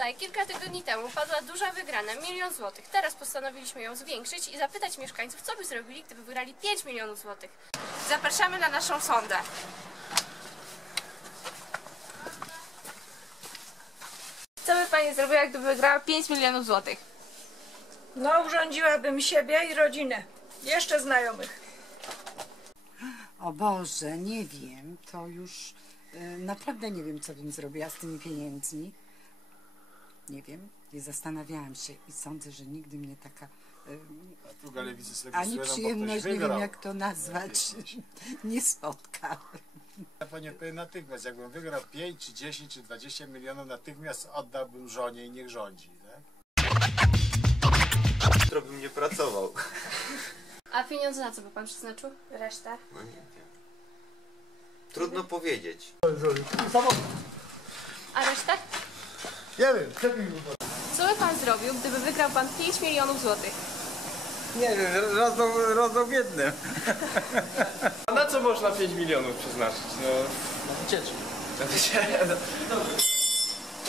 tutaj kilka tygodni temu padła duża wygrana, milion złotych. Teraz postanowiliśmy ją zwiększyć i zapytać mieszkańców, co by zrobili, gdyby wygrali 5 milionów złotych. Zapraszamy na naszą sondę. Co by Pani zrobiła, gdyby wygrała 5 milionów złotych? No, urządziłabym siebie i rodzinę. Jeszcze znajomych. O Boże, nie wiem, to już e, naprawdę nie wiem, co bym zrobiła z tymi pieniędzmi. Nie wiem, i zastanawiałam się i sądzę, że nigdy mnie taka ani przyjemność, nie wiem jak to nazwać, nie spotkała. Ja panie powiem natychmiast, jakbym wygrał 5, czy 10, czy 20 milionów, natychmiast oddałbym żonie i niech rządzi. Tak? Jutro bym nie pracował. A pieniądze na co by Pan przeznaczył? Reszta. No nie wiem. Trudno powiedzieć. A resztę? Nie wiem, przepił. Co by Pan zrobił, gdyby wygrał Pan 5 milionów złotych? Nie wiem, rozdał, rozdał biednym. A na co można 5 milionów przeznaczyć? No, Na wycieczkę. na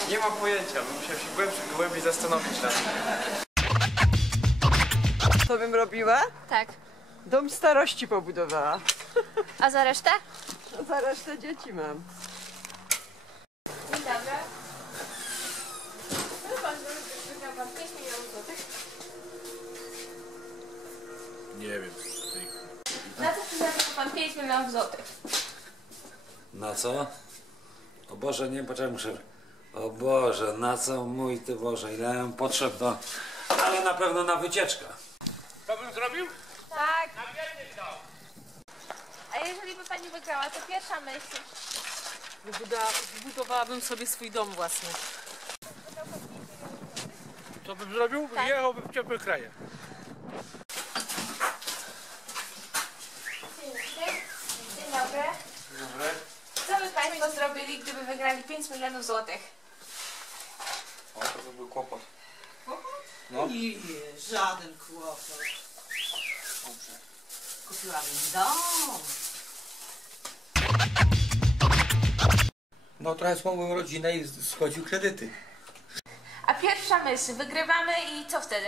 Nie mam pojęcia, bym musiał się głębiej, głębiej zastanowić nad tym. Co bym robiła? Tak. Dom starości pobudowała. A za resztę? Za resztę dzieci mam. Dzień dobry. Co by Pan zrobił, gdyby wygrał Pan 5 milionów złotych? Nie wiem. Na co przeznaczył Pan 5 milionów złotych? Na co? O Boże, nie, poczekaj, muszę... O Boże, na co mój Ty Boże, ile mam potrzeb do... Ale na pewno na wycieczkę. Tak. A jeżeli by Pani wygrała, to pierwsza myśl. Wybuda- Zbudowałabym sobie swój dom własny. Co bym zrobił? Jechałbym w ciepłe kraje. Dzień dobry. Co by Państwo zrobili, gdyby wygrali 5 milionów złotych? O, to by był kłopot. Nie, żaden kłopot. Kupiłabym dom. No trochę wspomógł rodzinę i schodził kredyty. A pierwsza myśl, wygrywamy i co wtedy?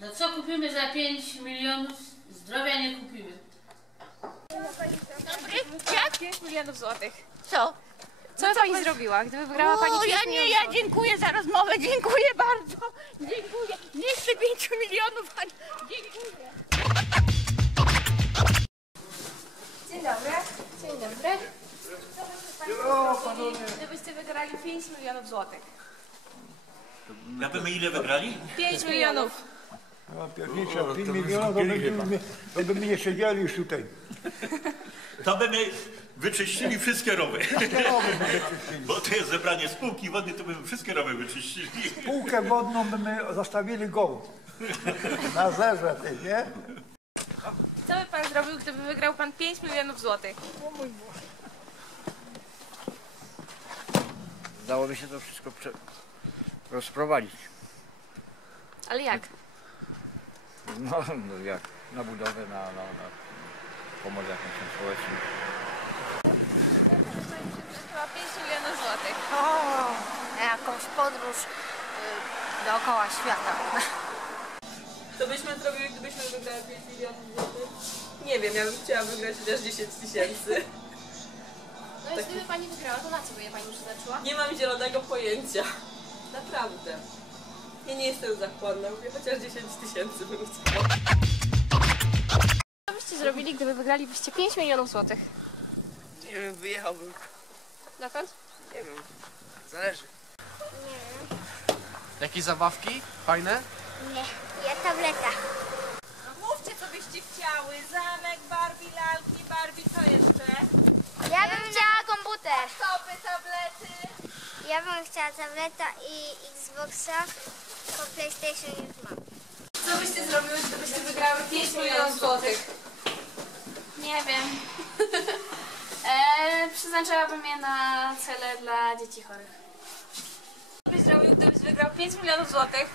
No co kupimy za 5 milionów? Zdrowia nie kupimy. Dobry, jak? 5 milionów złotych. Co? Co by Pani zrobiła, gdyby wygrała Pani 5 ja nie, ja dziękuję za rozmowę, dziękuję bardzo. Dziękuję. Nie chcę 5 milionów, ale dziękuję. Dzień dobry. Dzień dobry. Co byście Państwo gdybyście wygrali 5 milionów złotych? Jakby my ile wygrali? 5 milionów. No piernicza, 5 milionów, to byśmy, to by my nie siedzieli już tutaj. To by my wyczyścili wszystkie rowy. Bo to jest zebranie spółki wodnej, to by my wszystkie rowy wyczyścili. Półkę wodną by my zostawili gołą. Na zerze tej, nie? Co by Pan zrobił, gdyby wygrał Pan 5 milionów złotych? Dałoby się to wszystko prze... rozprowadzić. Ale jak? No, no jak? Na budowę, na, na, na pomoc jakąś tam społeczną. Chyba 5 milionów złotych. Na jakąś podróż y, dookoła świata. Co byśmy zrobili, gdybyśmy wygrali 5 milionów złotych? Nie wiem, ja bym chciała wygrać chociaż 10 tysięcy. No i gdyby Pani wygrała, to na co by je Pani przeznaczyła? Nie mam zielonego pojęcia. Naprawdę. Ja nie jestem zachłanna, mówię chociaż 10 tysięcy bym chciała. Co byście zrobili, gdyby wygralibyście 5 milionów złotych? Nie wiem, wyjechałbym. Dokąd? Nie wiem. Zależy. Jakieś zabawki? Fajne? Nie, ja tableta. No mówcie, co byście chciały. Zamek, Barbie, lalki, Barbie, co jeszcze? Ja bym chciała komputer. Topy, tablety. Ja bym chciała tableta i Xboxa, bo PlayStation już mam. Co byście zrobiły, gdybyście wygrały 5 milionów złotych? Nie wiem. eee, przeznaczałabym je na cele dla dzieci chorych. Co byś zrobił, gdybyś wygrał 5 milionów złotych?